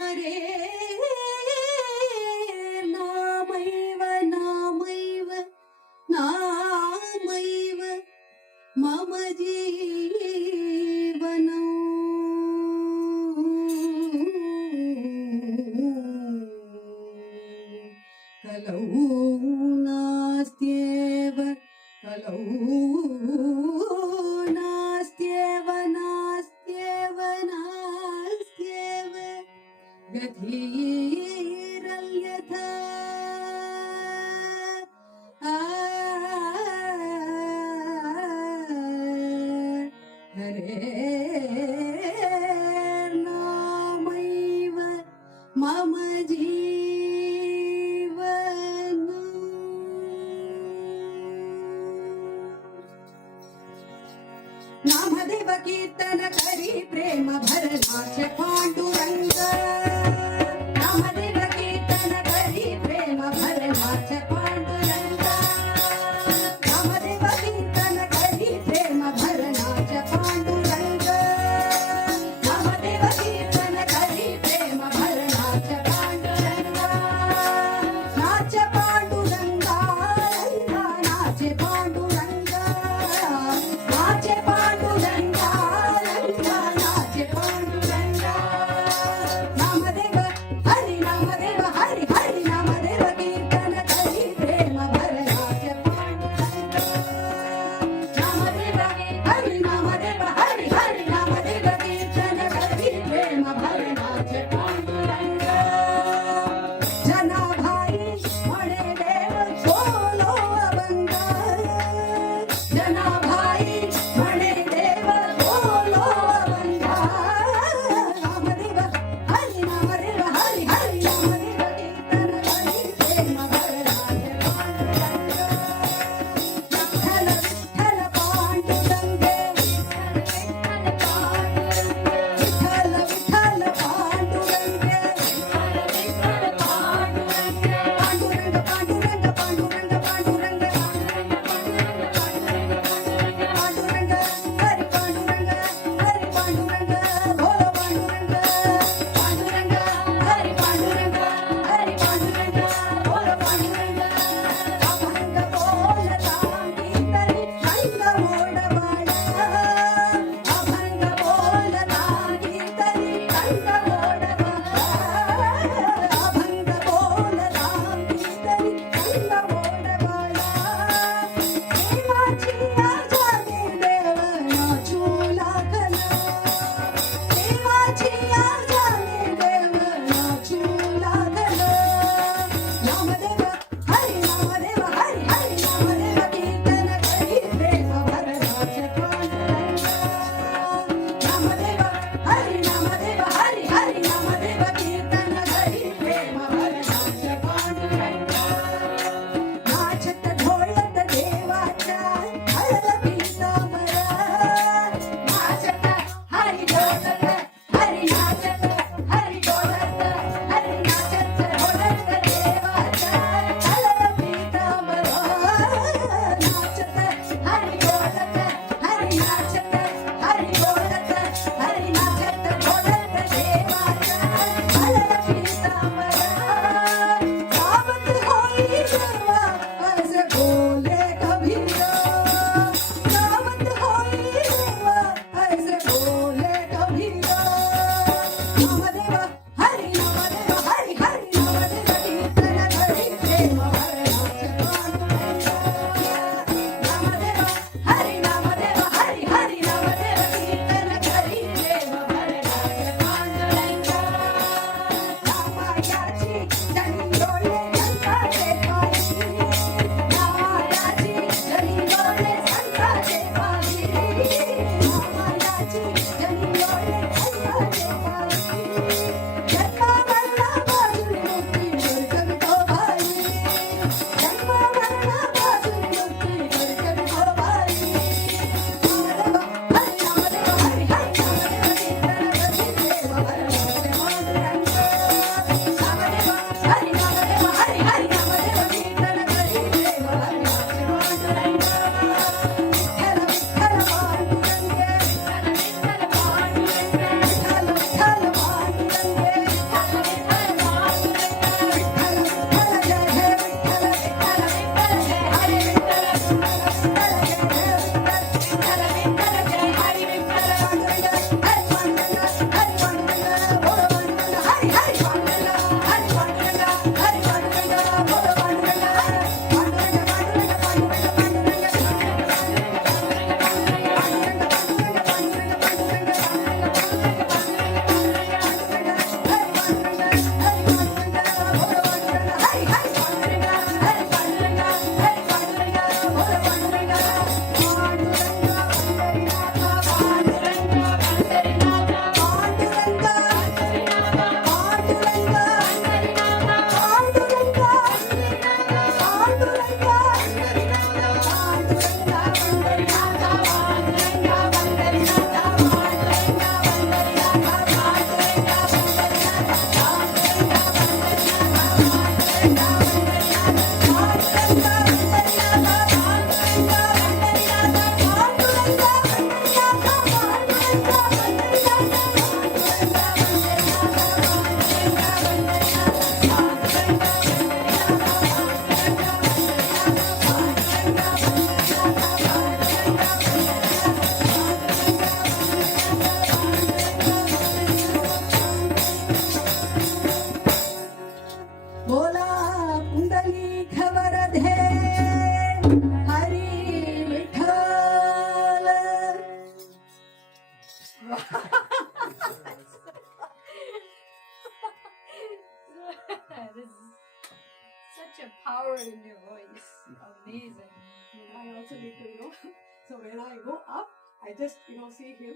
हरे नामैव नामैव नामैव मम जीवनम् कलौ नास्त्येव कलौ नास्त्येव नास्त्येव नास्त्येव गतिरल्यथा हरे नामैव मम नामदेव कीर्तन करी प्रेम भरनाथ पांडुरंग नामदेव कीर्तन करी प्रेम भरनाथ पांडुरंग नामदेव कीर्तन करी प्रेम भरनाथ पांडुरंग नामदेव कीर्तन करी प्रेम भरनाथ पांडुरंग नाच पांडुरंगा नाच पांडुरंग नाच पांडुरंगा नाच पांडुरंगा नामदेव हरि नामदेव हरि हरि नामदेव कीर्तन करी प्रेम भरनाथ पांडुरंग नामदेव हरि नामदेव हरि हरि नामदेव कीर्तन करी प्रेम भरनाथ पांडुरंग जना भाई म्हणे देव बोलो अभंग जना भाई म्हणे देव बोलो अभंग नामदेव हरि नामदेव हरि हरि नामदेव कीर्तन करी प्रेम भरनाथ पांडुरंग विठ्ठल विठ्ठल पांडुरंग विठ्ठल विठ्ठल पांडुरंग पांडुरंग पांडुरंग पांडुरंग पांडुरंग पांडुरंग हरि पांडुरंग हरि पांडुरंग भोलो पांडुरंग पांडुरंग हरि पांडुरंग हरि पांडुरंग भोलो पांडुरंग अभंग बोलता कीर्तनी रंग मोडवाडा अभंग बोलता कीर्तनी रंग मोडवाडा अभंग बोलता कीर्तनी रंग मोडवाडा देवाची आजादी देव नाचू लागला देवाची आजादी देव नाचू लागला नामदेव हरि नामदेव हरि हरि नामदेव कीर्तन करी प्रेम भरनाथ पांडुरंग नामदेव हरि नामदेव हरि हरि नामदेव कीर्तन करी प्रेम भरनाथ पांडुरंग नाचत ढोलत देवाच्या हळद पितांबरा नाचत हरी ढोलत हरी नाचत हरी ढोलत हरी नाचत ढोलत देवाच्या हळद पितांबरा नाचत हरी ढोलत हरी नाचत हरी ढोलत हरी नाचत ढोलत देवाच्या हळद पितांबरा सावत होई देवा ऐसे बोले कबीरा सावत होई देवा ऐसे बोले कबीरा नामदेव हरि नामदेव हरि हरि नामदेव कीर्तन करी प्रेम भरनाथ पांडुरंग नामदेव हरि नामदेव हरि हरि नामदेव कीर्तन करी प्रेम भरनाथ पांडुरंग नामायाची जनी डोळे संताचे पायी नामायाची जनी डोळे संताचे पायी नामायाची जनी डोळे संताचे पायी This is such a power in your voice. Amazing. I also need to, so when I go up, I just, see him